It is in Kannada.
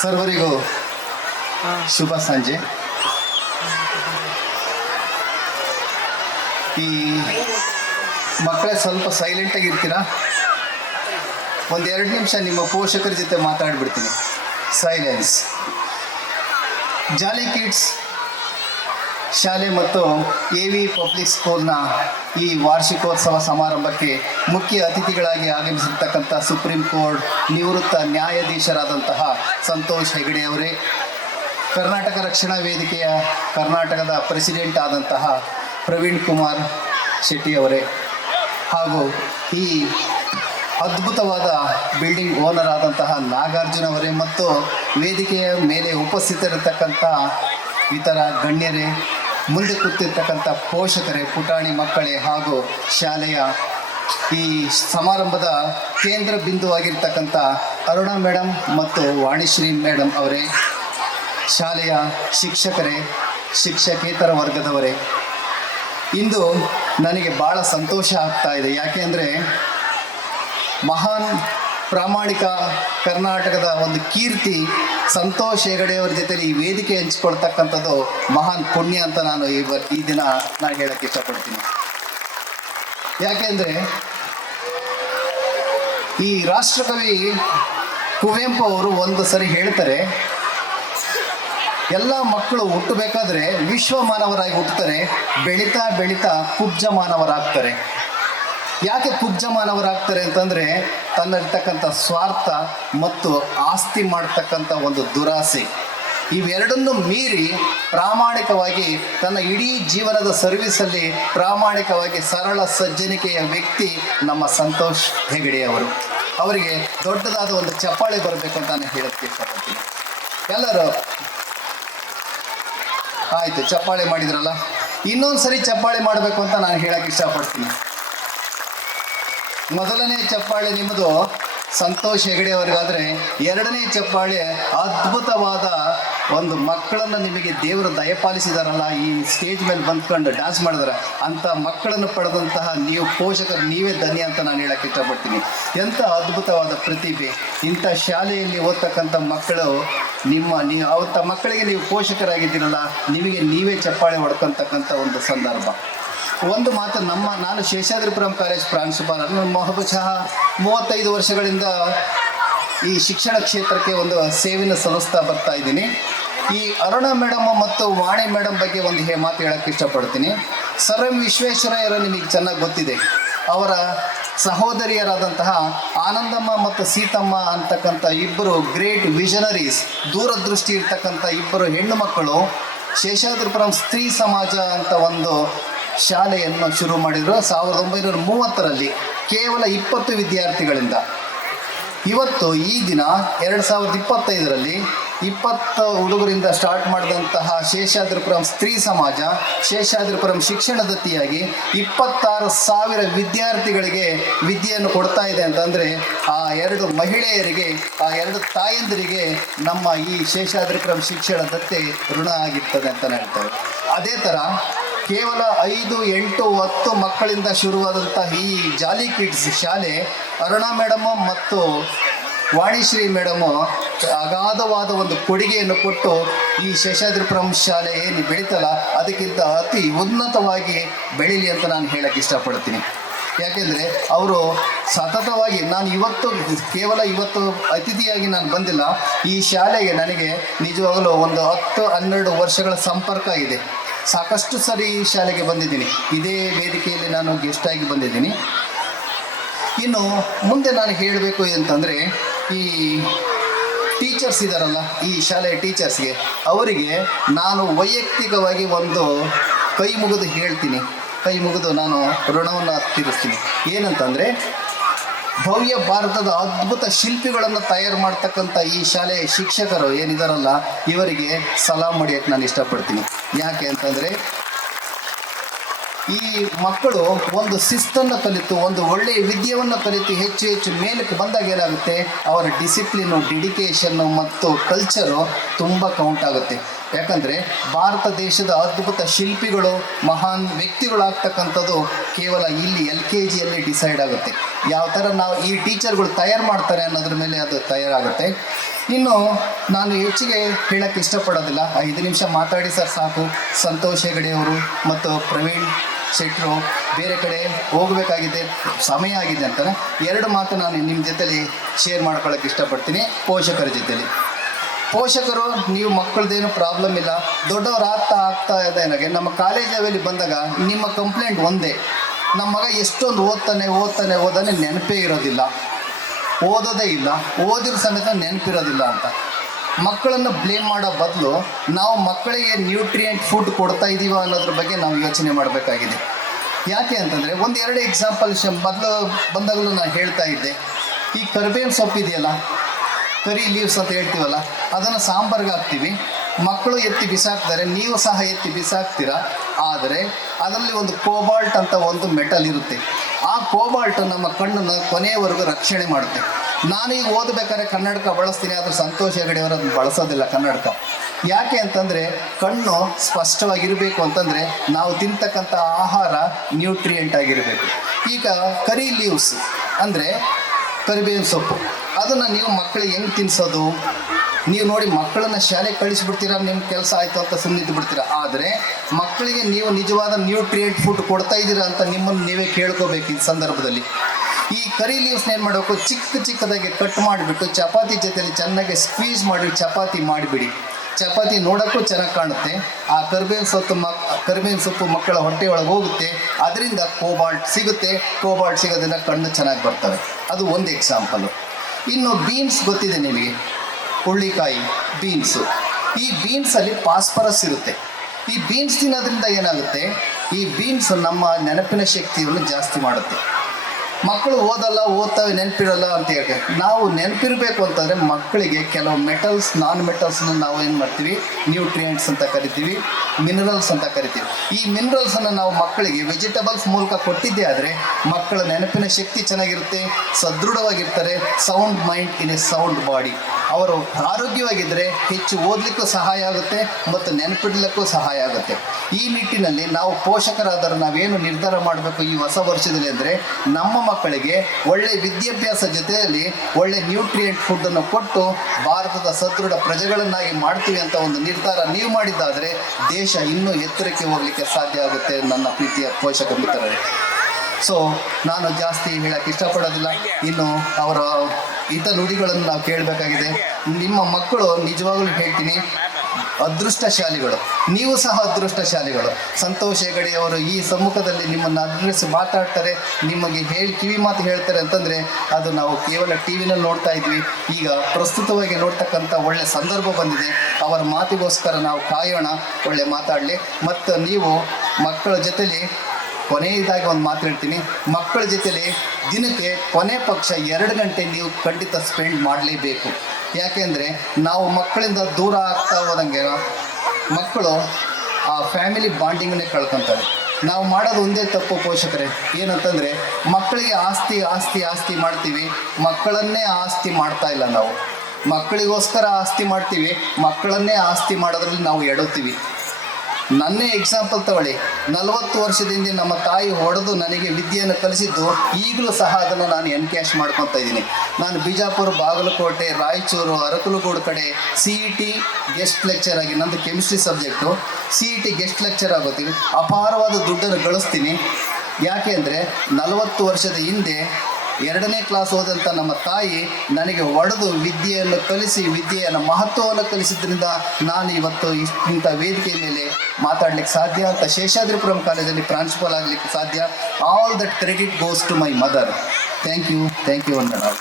ಸರ್ವರಿಗೂ ಶುಭ ಸಂಜೆ. ಈ ಮಕ್ಕಳೇ ಸ್ವಲ್ಪ ಸೈಲೆಂಟಾಗಿರ್ತೀರಾ? ಒಂದೆರಡು ನಿಮಿಷ ನಿಮ್ಮ ಪೋಷಕರ ಜೊತೆ ಮಾತಾಡ್ಬಿಡ್ತೀನಿ. ಸೈಲೆನ್ಸ್. ಜಾಲಿ ಕಿಡ್ಸ್ ಶಾಲೆ ಮತ್ತು AV ಪಬ್ಲಿಕ್ ಸ್ಕೂಲ್ನ ಈ ವಾರ್ಷಿಕೋತ್ಸವ ಸಮಾರಂಭಕ್ಕೆ ಮುಖ್ಯ ಅತಿಥಿಗಳಾಗಿ ಆಗಮಿಸಿರ್ತಕ್ಕಂಥ ಸುಪ್ರೀಂ ಕೋರ್ಟ್ ನಿವೃತ್ತ ನ್ಯಾಯಾಧೀಶರಾದಂತಹ ಸಂತೋಷ್ ಹೆಗಡೆ ಅವರೇ, ಕರ್ನಾಟಕ ರಕ್ಷಣಾ ವೇದಿಕೆಯ ಕರ್ನಾಟಕದ ಪ್ರೆಸಿಡೆಂಟ್ ಆದಂತಹ ಪ್ರವೀಣ್ ಕುಮಾರ್ ಶೆಟ್ಟಿ ಅವರೇ, ಹಾಗೂ ಈ ಅದ್ಭುತವಾದ ಬಿಲ್ಡಿಂಗ್ ಓನರ್ ಆದಂತಹ ನಾಗಾರ್ಜುನ ಅವರೇ, ಮತ್ತು ವೇದಿಕೆಯ ಮೇಲೆ ಉಪಸ್ಥಿತರಿರ್ತಕ್ಕಂಥ ಇತರ ಗಣ್ಯರೇ, ಮುಂದೆ ಕೂತಿರ್ತಕ್ಕಂಥ ಪೋಷಕರೇ, ಪುಟಾಣಿ ಮಕ್ಕಳೇ, ಹಾಗೂ ಶಾಲೆಯ ಈ ಸಮಾರಂಭದ ಕೇಂದ್ರ ಬಿಂದುವಾಗಿರ್ತಕ್ಕಂಥ ಅರುಣಾ ಮೇಡಮ್ ಮತ್ತು ವಾಣಿಶ್ರೀ ಮೇಡಮ್ ಅವರೇ, ಶಾಲೆಯ ಶಿಕ್ಷಕರೇ, ಶಿಕ್ಷಕೇತರ ವರ್ಗದವರೇ, ಇಂದು ನನಗೆ ಭಾಳ ಸಂತೋಷ ಆಗ್ತಾ ಇದೆ. ಯಾಕೆಂದರೆ ಮಹಾನ್ ಪ್ರಾಮಾಣಿಕ ಕರ್ನಾಟಕದ ಒಂದು ಕೀರ್ತಿ ಸಂತೋಷ್ ಹೆಗಡೆಯವ್ರ ಜೊತೆಲಿ ಈ ವೇದಿಕೆ ಹಂಚ್ಕೊಳ್ತಕ್ಕಂಥದ್ದು ಮಹಾನ್ ಪುಣ್ಯ ಅಂತ ನಾನು ಈ ದಿನ ನಾನು ಹೇಳಕ್ಕೆ ಇಷ್ಟಪಡ್ತೀನಿ. ಯಾಕೆಂದರೆ ಈ ರಾಷ್ಟ್ರಕವಿ ಕುವೆಂಪು ಅವರು ಒಂದು ಸರಿ ಹೇಳ್ತಾರೆ, ಎಲ್ಲ ಮಕ್ಕಳು ಹುಟ್ಟಬೇಕಾದ್ರೆ ವಿಶ್ವ ಮಾನವರಾಗಿ ಹುಟ್ಟುತ್ತಾರೆ, ಬೆಳೀತಾ ಬೆಳೀತಾ ಕುಬ್ಜ ಮಾನವರಾಗ್ತಾರೆ. ಯಾಕೆ ಕುಬ್ಜ ಮಾನವರಾಗ್ತಾರೆ ಅಂತಂದರೆ, ತನ್ನಲ್ಲಿರ್ತಕ್ಕಂಥ ಸ್ವಾರ್ಥ ಮತ್ತು ಆಸ್ತಿ ಮಾಡ್ತಕ್ಕಂಥ ಒಂದು ದುರಾಸೆ, ಇವೆರಡನ್ನು ಮೀರಿ ಪ್ರಾಮಾಣಿಕವಾಗಿ ತನ್ನ ಇಡೀ ಜೀವನದ ಸರ್ವಿಸಲ್ಲಿ ಪ್ರಾಮಾಣಿಕವಾಗಿ ಸರಳ ಸಜ್ಜನಿಕೆಯ ವ್ಯಕ್ತಿ ನಮ್ಮ ಸಂತೋಷ್ ಹೆಗಡೆಯವರು. ಅವರಿಗೆ ದೊಡ್ಡದಾದ ಒಂದು ಚಪ್ಪಾಳೆ ಬರಬೇಕು ಅಂತ ನಾನು ಹೇಳೋಕ್ಕೆ ಇಷ್ಟಪಡ್ತೀನಿ. ಎಲ್ಲರೂ ಆಯಿತು, ಚಪ್ಪಾಳೆ ಮಾಡಿದ್ರಲ್ಲ, ಇನ್ನೊಂದು ಸರಿ ಚಪ್ಪಾಳೆ ಮಾಡಬೇಕು ಅಂತ ನಾನು ಹೇಳೋಕ್ಕೆ ಇಷ್ಟಪಡ್ತೀನಿ. ಮೊದಲನೇ ಚಪ್ಪಾಳೆ ನಿಮ್ಮದು ಸಂತೋಷ್ ಹೆಗಡೆ ಅವರಿಗಾದರೆ, ಎರಡನೇ ಚಪ್ಪಾಳೆ ಅದ್ಭುತವಾದ ಒಂದು ಮಕ್ಕಳನ್ನು ನಿಮಗೆ ದೇವರು ದಯಪಾಲಿಸಿದಾರಲ್ಲ, ಈ ಸ್ಟೇಜ್ ಮೇಲೆ ಬಂದ್ಕೊಂಡು ಡ್ಯಾನ್ಸ್ ಮಾಡಿದಾರೆ ಅಂಥ ಮಕ್ಕಳನ್ನು ಪಡೆದಂತಹ ನೀವು ಪೋಷಕರು ನೀವೇ ಧನ್ಯ ಅಂತ ನಾನು ಹೇಳೋಕ್ಕೆ ಇಷ್ಟಪಡ್ತೀನಿ. ಎಂಥ ಅದ್ಭುತವಾದ ಪ್ರತಿಭೆ! ಇಂಥ ಶಾಲೆಯಲ್ಲಿ ಓದ್ತಕ್ಕಂಥ ಮಕ್ಕಳು ನೀವು ಅವತ್ತ ಮಕ್ಕಳಿಗೆ ನೀವು ಪೋಷಕರಾಗಿದ್ದೀರಲ್ಲ, ನಿಮಗೆ ನೀವೇ ಚಪ್ಪಾಳೆ ಹೊಡ್ಕೊತಕ್ಕಂಥ ಒಂದು ಸಂದರ್ಭ. ಒಂದು ಮಾತು, ನಾನು ಶೇಷಾದ್ರಿಪುರಂ ಕಾಲೇಜ್ ಪ್ರಾಂಶುಪಾಲ, ಬಹುಶಃ 35 ವರ್ಷಗಳಿಂದ ಈ ಶಿಕ್ಷಣ ಕ್ಷೇತ್ರಕ್ಕೆ ಒಂದು ಸೇವೆಯನ್ನು ಸಲ್ಲಿಸ್ತಾ ಬರ್ತಾ ಇದ್ದೀನಿ. ಈ ಅರುಣಾ ಮೇಡಮ್ ಮತ್ತು ವಾಣಿ ಮೇಡಮ್ ಬಗ್ಗೆ ಒಂದು ಮಾತು ಹೇಳೋಕ್ಕೆ ಇಷ್ಟಪಡ್ತೀನಿ. ಸರ್ ಎಂ ವಿಶ್ವೇಶ್ವರಯ್ಯರು ನಿಮಗೆ ಚೆನ್ನಾಗಿ ಗೊತ್ತಿದೆ. ಅವರ ಸಹೋದರಿಯರಾದಂತಹ ಆನಂದಮ್ಮ ಮತ್ತು ಸೀತಮ್ಮ ಅಂತಕ್ಕಂಥ ಇಬ್ಬರು ಗ್ರೇಟ್ ವಿಷನರೀಸ್, ದೂರದೃಷ್ಟಿ ಇರ್ತಕ್ಕಂಥ ಇಬ್ಬರು ಹೆಣ್ಣು ಮಕ್ಕಳು ಶೇಷಾದ್ರಿಪುರಂ ಸ್ತ್ರೀ ಸಮಾಜ ಅಂತ ಒಂದು ಶಾಲೆಯನ್ನು ಶುರು ಮಾಡಿದರು 1930ರಲ್ಲಿ, ಕೇವಲ 20 ವಿದ್ಯಾರ್ಥಿಗಳಿಂದ. ಇವತ್ತು ಈ ದಿನ 2025ರಲ್ಲಿ 20 ಹುಡುಗರಿಂದ ಸ್ಟಾರ್ಟ್ ಮಾಡಿದಂತಹ ಶೇಷಾದ್ರಿಪುರಂ ಸ್ತ್ರೀ ಸಮಾಜ ಶೇಷಾದ್ರಿಪುರಂ ಶಿಕ್ಷಣದತ್ತಿಯಾಗಿ 26,000 ವಿದ್ಯಾರ್ಥಿಗಳಿಗೆ ವಿದ್ಯೆಯನ್ನು ಕೊಡ್ತಾ ಇದೆ ಅಂತಂದರೆ, ಆ 2 ಮಹಿಳೆಯರಿಗೆ, ಆ 2 ತಾಯಂದಿರಿಗೆ ನಮ್ಮ ಈ ಶೇಷಾದ್ರಿಪುರಂ ಶಿಕ್ಷಣದತ್ತಿ ಋಣ ಆಗಿರ್ತದೆ ಅಂತ ಹೇಳ್ತಾರೆ. ಅದೇ ಥರ ಕೇವಲ 5, 8, 10 ಮಕ್ಕಳಿಂದ ಶುರುವಾದಂತಹ ಈ ಜಾಲಿ ಕಿಡ್ಸ್ ಶಾಲೆ ಅರುಣಾ ಮೇಡಮು ಮತ್ತು ವಾಣಿಶ್ರೀ ಮೇಡಮು ಅಗಾಧವಾದ ಒಂದು ಕೊಡುಗೆಯನ್ನು ಕೊಟ್ಟು ಈ ಶೇಷಾದ್ರಿಪುರಂ ಶಾಲೆ ಏನು ಬೆಳೀತಲ್ಲ ಅದಕ್ಕಿಂತ ಅತಿ ಉನ್ನತವಾಗಿ ಬೆಳೀಲಿ ಅಂತ ನಾನು ಹೇಳೋಕ್ಕೆ ಇಷ್ಟಪಡ್ತೀನಿ. ಯಾಕೆಂದರೆ ಅವರು ಸತತವಾಗಿ, ನಾನು ಕೇವಲ ಇವತ್ತು ಅತಿಥಿಯಾಗಿ ನಾನು ಬಂದಿಲ್ಲ, ಈ ಶಾಲೆಗೆ ನನಗೆ ನಿಜವಾಗಲೂ ಒಂದು 10-12 ವರ್ಷಗಳ ಸಂಪರ್ಕ ಇದೆ. ಸಾಕಷ್ಟು ಸರಿ ಈ ಶಾಲೆಗೆ ಬಂದಿದ್ದೀನಿ, ಇದೇ ವೇದಿಕೆಯಲ್ಲಿ ನಾನು ಗೆಸ್ಟಾಗಿ ಬಂದಿದ್ದೀನಿ. ಇನ್ನು ಮುಂದೆ ನಾನು ಹೇಳಬೇಕು ಅಂತಂದರೆ, ಈ ಟೀಚರ್ಸ್ ಇದ್ದಾರಲ್ಲ, ಈ ಶಾಲೆಯ ಟೀಚರ್ಸ್ಗೆ, ಅವರಿಗೆ ನಾನು ವೈಯಕ್ತಿಕವಾಗಿ ಒಂದು ಕೈ ಮುಗಿದು ಹೇಳ್ತೀನಿ, ಕೈ ಮುಗಿದು ನಾನು ಋಣವನ್ನು ತೀರಿಸ್ತೀನಿ. ಏನಂತಂದರೆ, ಭವ್ಯ ಭಾರತದ ಅದ್ಭುತ ಶಿಲ್ಪಿಗಳನ್ನು ತಯಾರು ಮಾಡ್ತಕ್ಕಂಥ ಈ ಶಾಲೆಯ ಶಿಕ್ಷಕರು ಏನಿದಾರಲ್ಲ, ಇವರಿಗೆ ಸಲಾಮ್ ಹೊಡಿಯೋಕ್ಕೆ ನಾನು ಇಷ್ಟಪಡ್ತೀನಿ. ಯಾಕೆ ಅಂತಂದರೆ, ಈ ಮಕ್ಕಳು ಒಂದು ಶಿಸ್ತನ್ನು ಕಲಿತು, ಒಂದು ಒಳ್ಳೆಯ ವಿದ್ಯೆಯನ್ನು ಕಲಿತು ಹೆಚ್ಚು ಹೆಚ್ಚು ಮೇಲಕ್ಕೆ ಬಂದಾಗ ಏನಾಗುತ್ತೆ, ಅವರ ಡಿಸಿಪ್ಲಿನು, ಡೆಡಿಕೇಷನ್ನು ಮತ್ತು ಕಲ್ಚರು ತುಂಬ ಕೌಂಟ್ ಆಗುತ್ತೆ. ಯಾಕಂದರೆ ಭಾರತ ದೇಶದ ಅದ್ಭುತ ಶಿಲ್ಪಿಗಳು, ಮಹಾನ್ ವ್ಯಕ್ತಿಗಳಾಗ್ತಕ್ಕಂಥದ್ದು ಕೇವಲ ಇಲ್ಲಿ LKGಯಲ್ಲಿ ಡಿಸೈಡ್ ಆಗುತ್ತೆ. ಯಾವ ಥರ ನಾವು ಈ ಟೀಚರ್ಗಳು ತಯಾರು ಮಾಡ್ತಾರೆ ಅನ್ನೋದ್ರ ಮೇಲೆ ಅದು ತಯಾರಾಗುತ್ತೆ. ಇನ್ನು ನಾನು ಹೆಚ್ಚಿಗೆ ಹೇಳೋಕ್ಕೆ ಇಷ್ಟಪಡೋದಿಲ್ಲ, 5 ನಿಮಿಷ ಮಾತಾಡಿ ಸರ್ ಸಾಕು. ಸಂತೋಷ್ ಹೆಗಡೆ ಅವರು ಮತ್ತು ಪ್ರವೀಣ್ ಶೆಟ್ಟರು ಬೇರೆ ಕಡೆ ಹೋಗಬೇಕಾಗಿದೆ, ಸಮಯ ಆಗಿದೆ ಅಂತಾರೆ. 2 ಮಾತು ನಾನು ನಿಮ್ಮ ಜೊತೆಲಿ ಶೇರ್ ಮಾಡ್ಕೊಳ್ಳೋಕ್ಕೆ ಇಷ್ಟಪಡ್ತೀನಿ. ಪೋಷಕರ ಜೊತೆಲಿ, ಪೋಷಕರು ನೀವು ಮಕ್ಕಳದ್ದೇನು ಪ್ರಾಬ್ಲಮ್ ಇಲ್ಲ, ದೊಡ್ಡವರು ಆಗ್ತಾ ಇದೆ ನನಗೆ. ನಮ್ಮ ಕಾಲೇಜ್ ಲೆವೆಲಿಗೆ ಬಂದಾಗ ನಿಮ್ಮ ಕಂಪ್ಲೇಂಟ್ ಒಂದೇ, ನಮ್ಮ ಮಗ ಎಷ್ಟೊಂದು ಓದಾನೆ ನೆನಪೇ ಇರೋದಿಲ್ಲ, ಓದೋದೇ ಇಲ್ಲ, ಓದಿರೋ ಸಮೇತ ನೆನಪಿರೋದಿಲ್ಲ ಅಂತ. ಮಕ್ಕಳನ್ನು ಬ್ಲೇಮ್ ಮಾಡೋ ಬದಲು ನಾವು ಮಕ್ಕಳಿಗೆ ನ್ಯೂಟ್ರಿಯೆಂಟ್ ಫುಡ್ ಕೊಡ್ತಾ ಇದ್ದೀವ ಅನ್ನೋದ್ರ ಬಗ್ಗೆ ನಾವು ಯೋಚನೆ ಮಾಡಬೇಕಾಗಿದೆ. ಯಾಕೆ ಅಂತಂದರೆ 1-2 ಎಕ್ಸಾಂಪಲ್ ಮೊದಲು ಬಂದಾಗಲೂ ನಾನು ಹೇಳ್ತಾ ಇದ್ದೆ. ಈ ಕರಿಬೇವಿನ ಸೊಪ್ಪು ಇದೆಯಲ್ಲ, ಕರಿ ಲೀವ್ಸ್ ಅಂತ ಹೇಳ್ತೀವಲ್ಲ, ಅದನ್ನು ಸಾಂಬಾರ್ಗೆ ಹಾಕ್ತೀವಿ. ಮಕ್ಕಳು ಎತ್ತಿ ಬಿಸಾಕ್ತಾರೆ, ನೀವು ಸಹ ಎತ್ತಿ ಬಿಸಾಕ್ತೀರ. ಆದರೆ ಅದರಲ್ಲಿ ಒಂದು ಕೋಬಾಲ್ಟ್ ಅಂತ ಒಂದು ಮೆಟಲ್ ಇರುತ್ತೆ. ಆ ಕೋಬಾಲ್ಟ್ ನಮ್ಮ ಕಣ್ಣನ್ನು ಕೊನೆಯವರೆಗೂ ರಕ್ಷಣೆ ಮಾಡುತ್ತೆ. ನಾನೀಗ ಓದಬೇಕಾದ್ರೆ ಕನ್ನಡಕ ಬಳಸ್ತೀನಿ, ಆದರೆ ಸಂತೋಷ್ ಹೆಗಡೆ ಅವರು ಅದನ್ನು ಬಳಸೋದಿಲ್ಲ ಕನ್ನಡಕ. ಯಾಕೆ ಅಂತಂದರೆ ಕಣ್ಣು ಸ್ಪಷ್ಟವಾಗಿರಬೇಕು ಅಂತಂದರೆ ನಾವು ತಿಂತಕ್ಕಂಥ ಆಹಾರ ನ್ಯೂಟ್ರಿಯೆಂಟ್ ಆಗಿರಬೇಕು. ಈಗ ಕರಿ ಲೀವ್ಸ್ ಅಂದರೆ ಕರಿಬೇವಿನ ಸೊಪ್ಪು, ಅದನ್ನು ನೀವು ಮಕ್ಕಳಿಗೆ ಹೆಂಗೆ ತಿನ್ನಿಸೋದು? ನೀವು ನೋಡಿ, ಮಕ್ಕಳನ್ನು ಶಾಲೆಗೆ ಕಳಿಸ್ಬಿಡ್ತೀರಾ, ನಿಮ್ಮ ಕೆಲಸ ಆಯಿತು ಅಂತ ಸುಮ್ಮನಿದ್ದು ಬಿಡ್ತೀರಾ. ಆದರೆ ಮಕ್ಕಳಿಗೆ ನೀವು ನಿಜವಾದ ನ್ಯೂಟ್ರಿಯೆಂಟ್ ಫುಡ್ ಕೊಡ್ತಾ ಇದ್ದೀರಾ ಅಂತ ನಿಮ್ಮನ್ನು ನೀವೇ ಕೇಳ್ಕೋಬೇಕು. ಈ ಸಂದರ್ಭದಲ್ಲಿ ಈ ಕರಿ ಲೀವ್ಸ್ನ ಏನು ಮಾಡಬೇಕು, ಚಿಕ್ಕದಾಗಿ ಕಟ್ ಮಾಡಿಬಿಟ್ಟು ಚಪಾತಿ ಜೊತೆಲಿ ಚೆನ್ನಾಗಿ ಸ್ಕ್ವೀಸ್ ಮಾಡಿ ಚಪಾತಿ ಮಾಡಿಬಿಡಿ. ಚಪಾತಿ ನೋಡೋಕ್ಕೂ ಚೆನ್ನಾಗಿ ಕಾಣುತ್ತೆ. ಆ ಕರಿಬೇವಿನ ಸೊಪ್ಪು ಮಕ್ಕಳ ಹೊಟ್ಟೆಯೊಳಗೆ ಹೋಗುತ್ತೆ, ಅದರಿಂದ ಕೋಬಾಲ್ಟ್ ಸಿಗುತ್ತೆ. ಕೋಬಾಲ್ಟ್ ಸಿಗೋದ್ರಿಂದ ಕಣ್ಣು ಚೆನ್ನಾಗಿ ಬರ್ತವೆ. ಅದು ಒಂದು ಎಕ್ಸಾಂಪಲು. ಇನ್ನು ಬೀನ್ಸ್ ಗೊತ್ತಿದೆ ನಿಮಗೆ, ಹುಳ್ಳಿಕಾಯಿ ಬೀನ್ಸು. ಈ ಬೀನ್ಸಲ್ಲಿ ಫಾಸ್ಫರಸ್ ಇರುತ್ತೆ. ಈ ಬೀನ್ಸ್ ತಿನ್ನೋದ್ರಿಂದ ಏನಾಗುತ್ತೆ, ಈ ಬೀನ್ಸ್ ನಮ್ಮ ನೆನಪಿನ ಶಕ್ತಿಯನ್ನು ಜಾಸ್ತಿ ಮಾಡುತ್ತೆ. ಮಕ್ಕಳು ಓದ್ತವೆ ನೆನಪಿರಲ್ಲ ಅಂತ ಹೇಳಿ ನಾವು ನೆನಪಿರಬೇಕು ಅಂತಂದರೆ ಮಕ್ಕಳಿಗೆ ಕೆಲವು ಮೆಟಲ್ಸ್, ನಾನ್ ಮೆಟಲ್ಸ್ನ ನಾವು ಏನು ಮಾಡ್ತೀವಿ, ನ್ಯೂಟ್ರಿಯೆಂಟ್ಸ್ ಅಂತ ಕರಿತೀವಿ, ಮಿನರಲ್ಸ್ ಅಂತ ಕರಿತೀವಿ. ಈ ಮಿನರಲ್ಸನ್ನು ನಾವು ಮಕ್ಕಳಿಗೆ ವೆಜಿಟಬಲ್ಸ್ ಮೂಲಕ ಕೊಟ್ಟಿದ್ದೇ ಆದರೆ ಮಕ್ಕಳ ನೆನಪಿನ ಶಕ್ತಿ ಚೆನ್ನಾಗಿರುತ್ತೆ, ಸದೃಢವಾಗಿರ್ತಾರೆ. Sound mind in a sound body. ಅವರು ಆರೋಗ್ಯವಾಗಿದ್ದರೆ ಹೆಚ್ಚು ಓದಲಿಕ್ಕೂ ಸಹಾಯ ಆಗುತ್ತೆ ಮತ್ತು ನೆನಪಿಡಲಿಕ್ಕೂ ಸಹಾಯ ಆಗುತ್ತೆ. ಈ ನಿಟ್ಟಿನಲ್ಲಿ ನಾವು ಪೋಷಕರಾದರೂ ನಾವೇನು ನಿರ್ಧಾರ ಮಾಡಬೇಕು ಈ ಹೊಸ ವರ್ಷದಲ್ಲಿ ಅಂದರೆ, ನಮ್ಮ ಮಕ್ಕಳಿಗೆ ಒಳ್ಳೆ ವಿದ್ಯಾಭ್ಯಾಸ ಜೊತೆಯಲ್ಲಿ ಒಳ್ಳೆ ನ್ಯೂಟ್ರಿಯೆಂಟ್ ಫುಡ್ಡನ್ನು ಕೊಟ್ಟು ಭಾರತದ ಸದೃಢ ಪ್ರಜೆಗಳನ್ನಾಗಿ ಮಾಡ್ತೀವಿ ಅಂತ ಒಂದು ನಿರ್ಧಾರ ನೀವು ಮಾಡಿದ್ದಾದರೆ ದೇಶ ಇನ್ನೂ ಎತ್ತರಕ್ಕೆ ಹೋಗಲಿಕ್ಕೆ ಸಾಧ್ಯ ಆಗುತ್ತೆ ನನ್ನ ಪ್ರೀತಿಯ ಪೋಷಕ ಮಿತ್ರರೇ. ಸೊ ನಾನು ಜಾಸ್ತಿ ಹೇಳೋಕ್ಕೆ ಇಷ್ಟಪಡೋದಿಲ್ಲ. ಇನ್ನು ಅವರ ನುಡಿಗಳನ್ನು ನಾವು ಕೇಳಬೇಕಾಗಿದೆ. ನಿಮ್ಮ ಮಕ್ಕಳು ನಿಜವಾಗ್ಲೂ ಹೇಳ್ತೀನಿ ಅದೃಷ್ಟಶಾಲಿಗಳು, ನೀವು ಸಹ ಅದೃಷ್ಟಶಾಲಿಗಳು. ಸಂತೋಷ್ ಹೆಗಡೆ ಅವರು ಈ ಸಮ್ಮುಖದಲ್ಲಿ ನಿಮ್ಮನ್ನು ಅಡ್ರೆಸ್ ಮಾತಾಡ್ತಾರೆ, ನಿಮಗೆ ಕಿವಿ ಮಾತು ಹೇಳ್ತಾರೆ ಅಂತಂದರೆ ಅದು ನಾವು ಕೇವಲ ಟಿವಿನಲ್ಲಿ ನೋಡ್ತಾ ಇದ್ವಿ. ಈಗ ಪ್ರಸ್ತುತವಾಗಿ ನೋಡ್ತಕ್ಕಂಥ ಒಳ್ಳೆ ಸಂದರ್ಭ ಬಂದಿದೆ. ಅವರ ಮಾತಿಗೋಸ್ಕರ ನಾವು ಕಾಯೋಣ, ಒಳ್ಳೆ ಮಾತಾಡಲಿ. ಮತ್ತು ನೀವು ಮಕ್ಕಳ ಜೊತೆಲಿ ಕೊನೆಯದಾಗಿ ಒಂದು ಮಾತು ಹೇಳ್ತೀನಿ, ಮಕ್ಕಳ ಜೊತೆಲಿ ದಿನಕ್ಕೆ ಕೊನೆ ಪಕ್ಷ 2 ಗಂಟೆ ನೀವು ಖಂಡಿತ ಸ್ಪೆಂಡ್ ಮಾಡಲೇಬೇಕು. ಯಾಕೆಂದರೆ ನಾವು ಮಕ್ಕಳಿಂದ ದೂರ ಆಗ್ತಾ ಹೋದಂಗೆ ಮಕ್ಕಳು ಆ ಫ್ಯಾಮಿಲಿ ಬಾಂಡಿಂಗನ್ನೇ ಕಳ್ಕೊತಾರೆ. ನಾವು ಮಾಡೋದು ಒಂದೇ ತಪ್ಪು ಪೋಷಕರೇ, ಏನಂತಂದರೆ ಮಕ್ಕಳಿಗೆ ಆಸ್ತಿ ಮಾಡ್ತೀವಿ, ಮಕ್ಕಳನ್ನೇ ಆಸ್ತಿ ಮಾಡ್ತಾ ಇಲ್ಲ. ನಾವು ಮಕ್ಕಳಿಗೋಸ್ಕರ ಆಸ್ತಿ ಮಾಡ್ತೀವಿ, ಮಕ್ಕಳನ್ನೇ ಆಸ್ತಿ ಮಾಡೋದ್ರಲ್ಲಿ ನಾವು ಎಡುತ್ತೀವಿ. ನನ್ನೇ ಎಕ್ಸಾಂಪಲ್ ತಗೊಳ್ಳಿ, 40 ವರ್ಷದಿಂದ ನಮ್ಮ ತಾಯಿ ಹೊಡೆದು ನನಗೆ ವಿದ್ಯೆಯನ್ನು ಕಲಿಸಿದ್ದು ಈಗಲೂ ಸಹ ಅದನ್ನು ನಾನು ಎನ್ಕ್ಯಾಶ್ ಮಾಡ್ಕೊತಾ ಇದ್ದೀನಿ. ನಾನು ಬಿಜಾಪುರ, ಬಾಗಲಕೋಟೆ, ರಾಯಚೂರು, ಅರಕಲಗೂಡು ಕಡೆ CET ಗೆಸ್ಟ್ ಲೆಕ್ಚರ್ ಆಗಿ, ನಂದು chemistry subject, CET guest lecturer ಆಗೋತೀನಿ, ಅಪಾರವಾದ ದುಡ್ಡನ್ನು ಗಳಿಸ್ತೀನಿ. ಯಾಕೆ ಅಂದರೆ 40 ವರ್ಷದ ಹಿಂದೆ 2ನೇ ಕ್ಲಾಸ್ ಓದಂಥ ನಮ್ಮ ತಾಯಿ ನನಗೆ ಹೊಡೆದು ವಿದ್ಯೆಯನ್ನು ಕಲಿಸಿ, ವಿದ್ಯೆಯನ್ನು ಮಹತ್ವವನ್ನು ಕಲಿಸಿದ್ರಿಂದ ನಾನು ಇವತ್ತು ಇಂಥ ವೇದಿಕೆ ಮೇಲೆ ಮಾತಾಡಲಿಕ್ಕೆ ಸಾಧ್ಯ ಅಂತ, ಶೇಷಾದ್ರಿಪುರಂ ಕಾಲೇಜಲ್ಲಿ ಪ್ರಾಂಶುಪಾಲ ಆಗಲಿಕ್ಕೆ ಸಾಧ್ಯ. All that credit goes to my mother. Thank you Vandana.